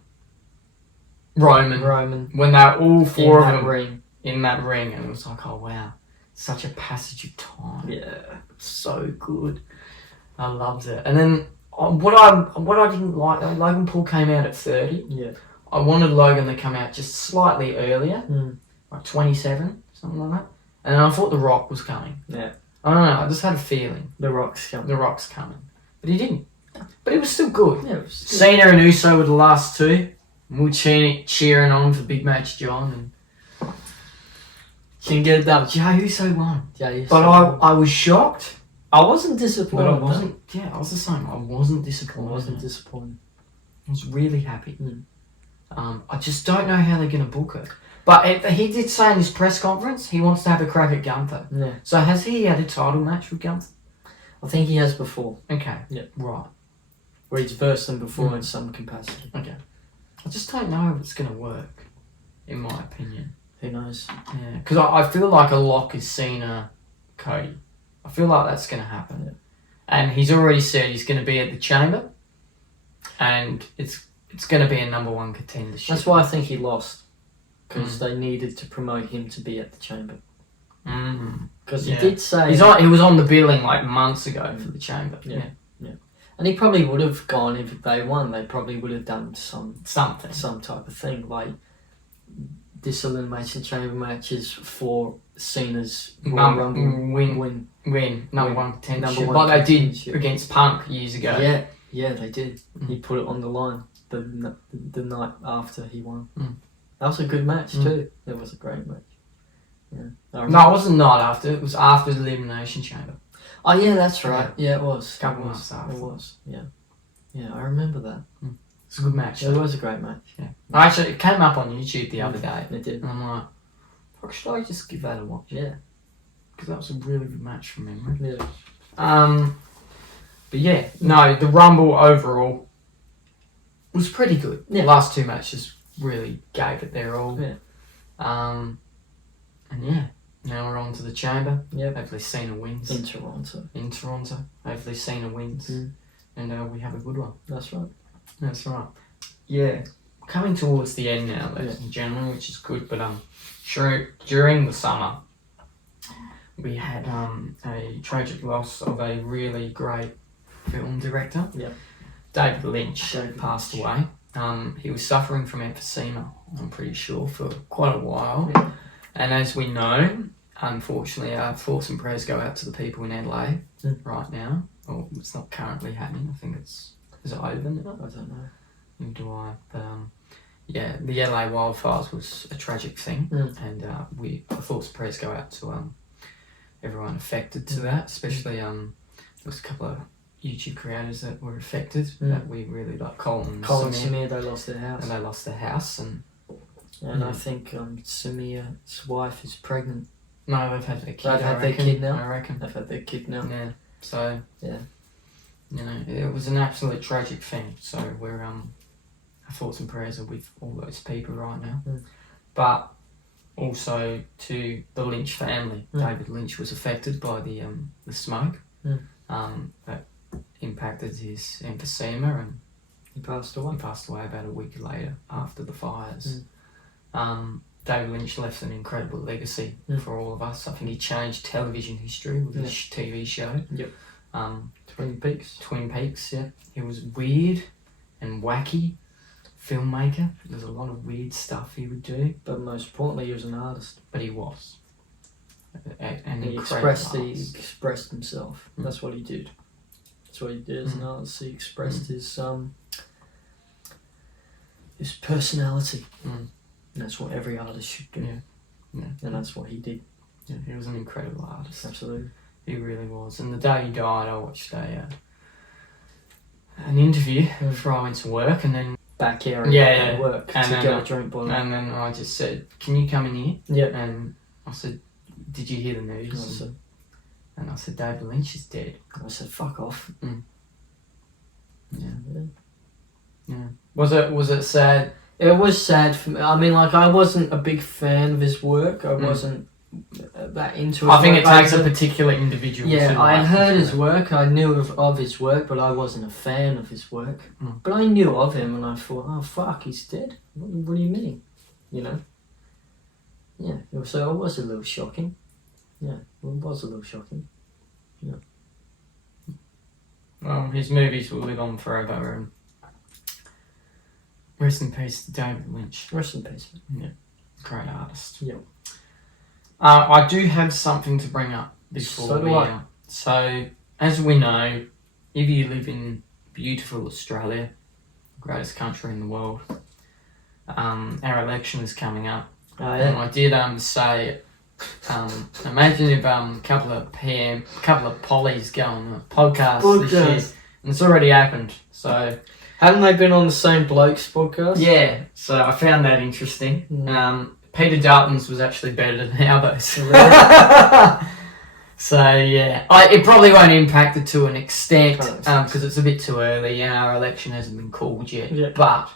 Roman. When they were all four of them in that ring, and it was like, oh wow, such a passage of time. Yeah. So good. I loved it. And then what I didn't like, Logan Paul came out at 30. Yeah. I wanted Logan to come out just slightly earlier, like 27, something like that. And then I thought The Rock was coming. Yeah. I don't know, I just had a feeling. The Rock's coming. But he didn't. But it was still good. Yeah. Cena and Uso were the last two. We were cheering on for Big Match John. And didn't get it done. Jey Uso won. Jey Uso But won. I was shocked. I wasn't disappointed. But I wasn't. Yeah, I was the same. I wasn't disappointed. I was really happy. I just don't know how they're going to book it. But he did say in his press conference he wants to have a crack at Gunther. Yeah. So has he had a title match with Gunther? I think he has before. Okay. Yeah. Right. Where he's versed him before in some capacity. Okay. I just don't know if it's going to work, in my opinion. Who knows? Yeah. Because I feel like a lock is Cena, Cody. I feel like that's going to happen. Yeah. And he's already said he's going to be at the Chamber. And it's going to be a number one contender. That's why I think he lost. Because they needed to promote him to be at the Chamber. Because he did say... He was on the billing like months ago for the Chamber. Yeah. And he probably would have gone if they won. They probably would have done some type of thing. Like this elimination chamber matches for Cena's Royal Rumble win. Number one contendership. Number one like they did contendership. against Punk years ago. Yeah, they did. He put it on the line the night after he won. That was a good match too. It was a great match. Yeah. No, it wasn't night after. It was after the elimination chamber. Oh yeah, that's right. Yeah, it was. A couple months after. It was. Yeah. Yeah, I remember that. It's a good match. It was a great match. Yeah. Actually, it came up on YouTube the other day. It did. And I'm like, fuck, should I just give that a watch? Yeah. Because that was a really good match from memory. Yeah. But yeah, no, the Rumble overall was pretty good. Yeah. The last two matches really gave it their all. Yeah. And yeah, now we're on to the Chamber. Yeah. Hopefully Cena wins. In Toronto. Hopefully Cena wins. And we have a good one. That's right. That's right. Yeah. Coming towards the end now, ladies and gentlemen, which is good. But during the summer, we had a tragic loss of a really great film director. Yeah. David Lynch passed away. He was suffering from emphysema, I'm pretty sure, for quite a while. Yeah. And as we know, unfortunately, our thoughts and prayers go out to the people in LA right now. Well, it's not currently happening. I think is it over now? I don't know. Neither do I. But yeah, the LA wildfires was a tragic thing, and our thoughts and prayers go out to everyone affected to that, especially there was a couple of YouTube creators that were affected that we really like. Colin and Samir, they lost their house. And they lost their house. And I think Samir's wife is pregnant. No, they've had their kid. They've had their kid now? I reckon. They've had their kid now. Yeah. So, yeah. You know, it was an absolute tragic thing. So we're, our thoughts and prayers are with all those people right now. But also to the Lynch family. David Lynch was affected by the smoke. That impacted his emphysema, and he passed away. He passed away about a week later after the fires. David Lynch left an incredible legacy for all of us. I think he changed television history with his TV show. Yep. Twin Peaks. Twin Peaks, yeah. He was weird and wacky filmmaker. There's a lot of weird stuff he would do. But most importantly, he was an artist. But he was. He expressed himself. That's what he did. That's what he did as an artist. He expressed his personality. And that's what every artist should do. Yeah. And that's what he did. Yeah, he was an incredible artist. Absolutely. He really was. And the day he died, I watched an interview before I went to work, and then back here at work and to then get a drink bottle. And then I just said, "Can you come in here?" Yeah. And I said, "Did you hear the news?" And I said, "David Lynch is dead." I said, "Fuck off." Yeah. Was it sad? It was sad for me. I mean, like, I wasn't a big fan of his work. I wasn't that into his I think work. it takes a particular individual. Yeah, I heard his work. I knew of his work, but I wasn't a fan of his work. But I knew of him, and I thought, oh, fuck, he's dead? What do you mean? You know? Yeah, so it was a little shocking. Yeah, it was a little shocking. Yeah. Well, his movies will live on forever, and rest in peace to David Lynch. Rest in peace. Yeah, great artist. Yeah. I do have something to bring up before So do I. So, as we know, if you live in beautiful Australia, greatest country in the world, our election is coming up. Oh, yeah. And I did say, imagine if a couple of pollies go on the podcast this year, and it's already happened. So, haven't they been on the same bloke's podcast? Yeah. So I found that interesting. Peter Darton's was actually better than Albo's. So yeah, it probably won't impact it to an extent because it's a bit too early. Our election hasn't been called yet. Yeah. But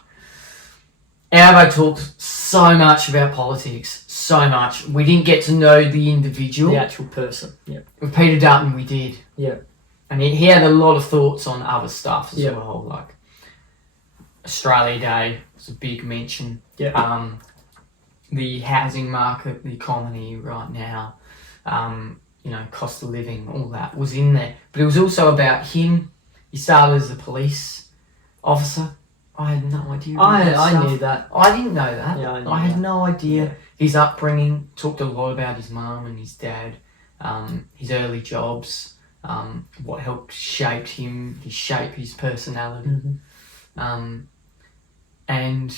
Albo talks so much about politics, so much. We didn't get to know the individual, the actual person. Yeah. With Peter Darton, we did. Yeah. And he had a lot of thoughts on other stuff as well, like Australia Day was a big mention. Yeah. The housing market, the economy right now, cost of living, all that was in there. But it was also about him. He started as a police officer. I had no idea. I knew that. I didn't know that. Yeah, I had no idea. His upbringing, talked a lot about his mum and his dad, his early jobs, what helped shape his personality. And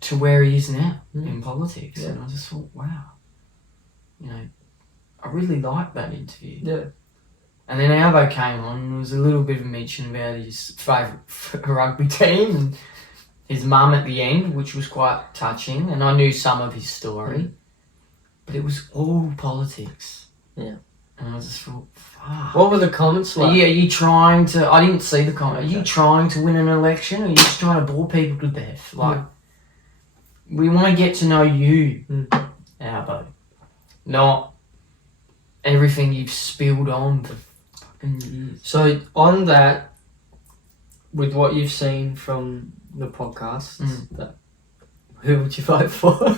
to where he is now in politics. And I just thought, wow, I really liked that interview. Yeah. And then Albo came on and there was a little bit of a mention about his favourite rugby team and his mum at the end, which was quite touching. And I knew some of his story, but it was all politics. Yeah. And I just thought, fuck. What were the comments like? Are you trying to... I didn't see the comment. Are you trying to win an election or are you just trying to bore people to death? Like, we want to get to know you, Albo. Not everything you've spilled on for fucking years. So, on that, with what you've seen from the podcast, who would you vote for?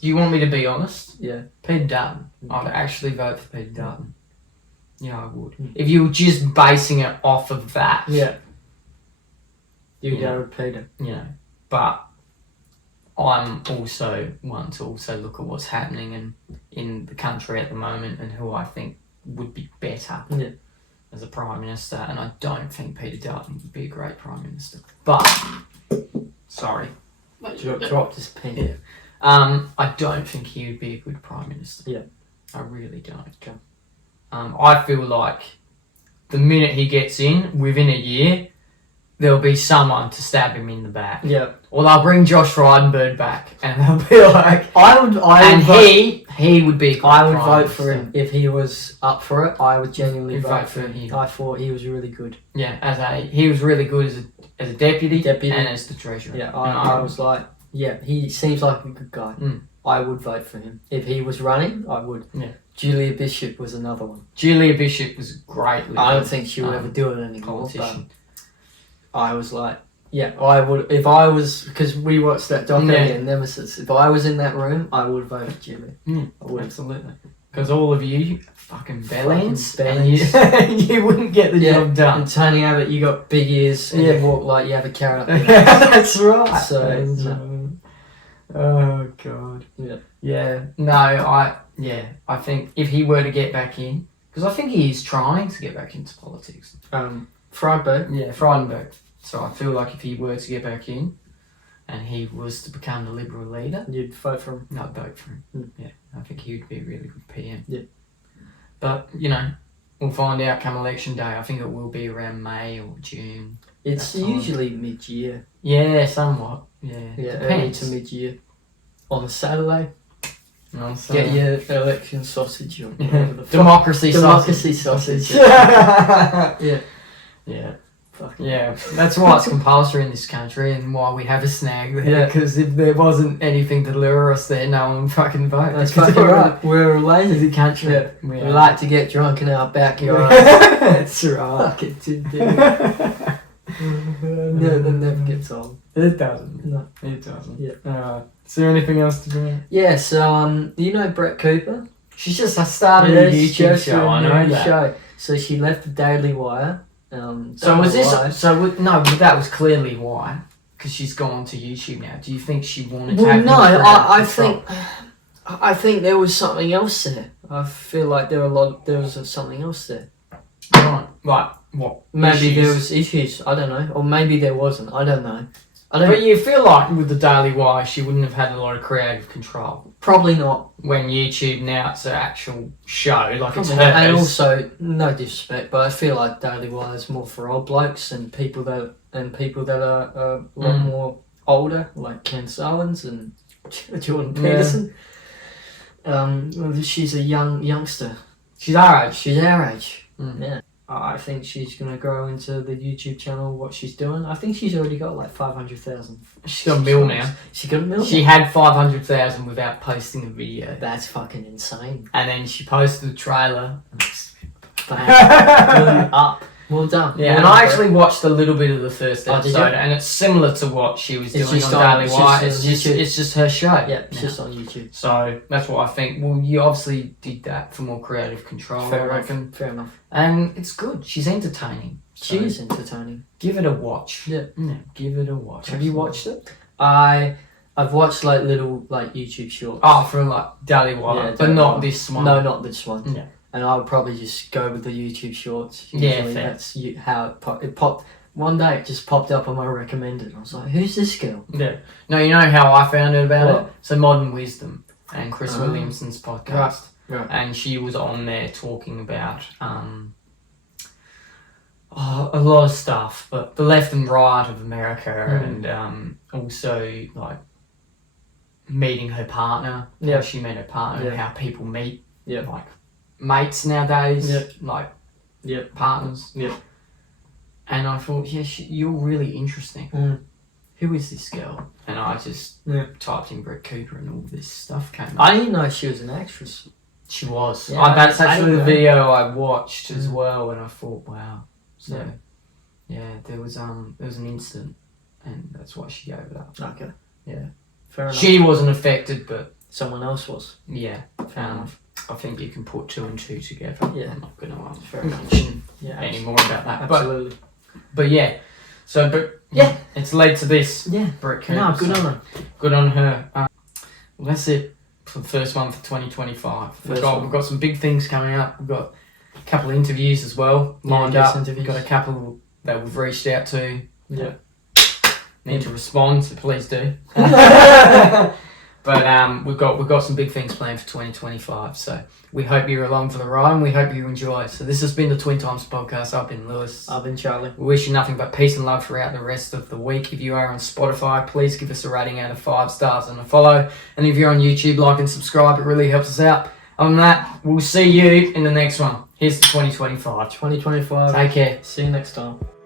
You want me to be honest? Yeah. Peter Darton. I'd actually vote for Peter Darton. Yeah, I would. If you were just basing it off of that. Yeah. You go with Peter. But I'm also one to also look at what's happening in the country at the moment and who I think would be better as a Prime Minister. And I don't think Peter Darton would be a great Prime Minister. But, sorry. Dropped his pen. Yeah. I don't think he would be a good Prime Minister. Yeah. I really don't. I feel like the minute he gets in, within a year, there'll be someone to stab him in the back. Yeah. Or they'll bring Josh Frydenberg back, and they'll be like, he would be. I would vote for him if he was up for it. I would genuinely vote for him. I thought he was really good. Yeah, he was really good as a deputy and as the treasurer. Yeah, I was like, yeah, he seems like a good guy. I would vote for him if he was running. I would. Yeah. Julia Bishop was another one. Julia Bishop was great. I don't think she would ever do it anymore. Politician. But I was like, yeah, I would if I was, because we watched that documentary Nemesis. If I was in that room, I would vote for Julia. I would absolutely. Because all of you fucking bellends, and you wouldn't get the job done. And Tony Abbott, you got big ears and you walk like you have a carrot up your That's right. So, oh god. Yeah. No, I think if he were to get back in, because I think he is trying to get back into politics. Frydenberg. Yeah, Frydenberg. So I feel like if he were to get back in, and he was to become the Liberal leader, you'd vote for him. I'd vote for him. Yeah, I think he would be a really good PM. Yeah. But we'll find out come election day. I think it will be around May or June. It's usually mid-year. Yeah, somewhat. Yeah, early to mid-year. On a Saturday. Get your election sausage or whatever the Democracy sausage. Yeah. Yeah, that's why it's compulsory in this country and why we have a snag there. Because if there wasn't anything to lure us there, no one would fucking vote. That's fucking right. We're a lazy country. Yeah. We like to get drunk in our backyard. That's right. Fucking that never gets old. It doesn't. No. It doesn't. Yeah. Is there anything else to bring up? Yeah, so, you know Brett Cooper? She's just started a YouTube show, I know that. Show. So she left the Daily Wire. So was this? No, but that was clearly why, because she's gone to YouTube now. Do you think she wanted to? Well, no, I think there was something else there. I feel like there was something else there. Right. What? Maybe there was issues. I don't know, or maybe there wasn't. I don't know. But you feel like with the Daily Wire, she wouldn't have had a lot of creative control. Probably not. When YouTube now it's an actual show, like it's hers. And also, no disrespect, but I feel like Daily Wire is more for old blokes and people that are a lot more older, like Ken Sowens and Jordan Peterson. She's a youngster. She's our age. She's our age. Yeah. I think she's going to grow into the YouTube channel, what she's doing. I think she's already got like 500,000. She's got a mil now. She got a mil? She had 500,000 without posting a video. That's fucking insane. And then she posted the trailer. Up. Well done. Yeah, and I actually watched a little bit of the first episode, and it's similar to what she was doing on Daily Wire. It's just her show. Yeah, it's just on YouTube. So that's what I think. Well, you obviously did that for more creative control. Fair enough. And it's good. She's entertaining. She is entertaining. Give it a watch. Yeah. Give it a watch. Have you watched it? I've watched like little YouTube shorts. Oh, from like Daily Wire, but not this one. No, not this one. Yeah. And I would probably just go with the YouTube shorts. Usually that's how it popped. One day it just popped up on my recommended. I was like, who's this girl? Yeah. No, you know how I found out about it? So Modern Wisdom and Chris Williamson's podcast. Right. And she was on there talking about a lot of stuff, but the left and right of America and also like meeting her partner. How she met her partner and how people meet. Yeah. Like mates nowadays, like partners. Yeah. And I thought, you're really interesting. Who is this girl? And I just typed in Brett Cooper and all this stuff came up. I didn't know she was an actress. She was. Yeah, that's actually the video I watched as well, and I thought, wow. So, there was an incident, and that's why she gave it up. Okay. Yeah. Fair enough. She wasn't affected, but someone else was. Yeah. Fair enough. I think you can put two and two together. Yeah. I'm not going to mention any more about that. Absolutely. But yeah. So, it's led to this. Yeah. Brett Cooper. No, good on her. Good on her. Well, that's it for the first one for 2025. We've got some big things coming up. We've got a couple of interviews as well lined up. We've got a couple that we've reached out to. Yeah. Need to respond, so please do. But we've got some big things planned for 2025. So we hope you're along for the ride and we hope you enjoy. So this has been the Twin Times Podcast. I've been Lewis. I've been Charlie. We wish you nothing but peace and love throughout the rest of the week. If you are on Spotify, please give us a rating out of 5 stars and a follow. And if you're on YouTube, like and subscribe. It really helps us out. Other than that, we'll see you in the next one. Here's the 2025. 2025. Take care. See you next time.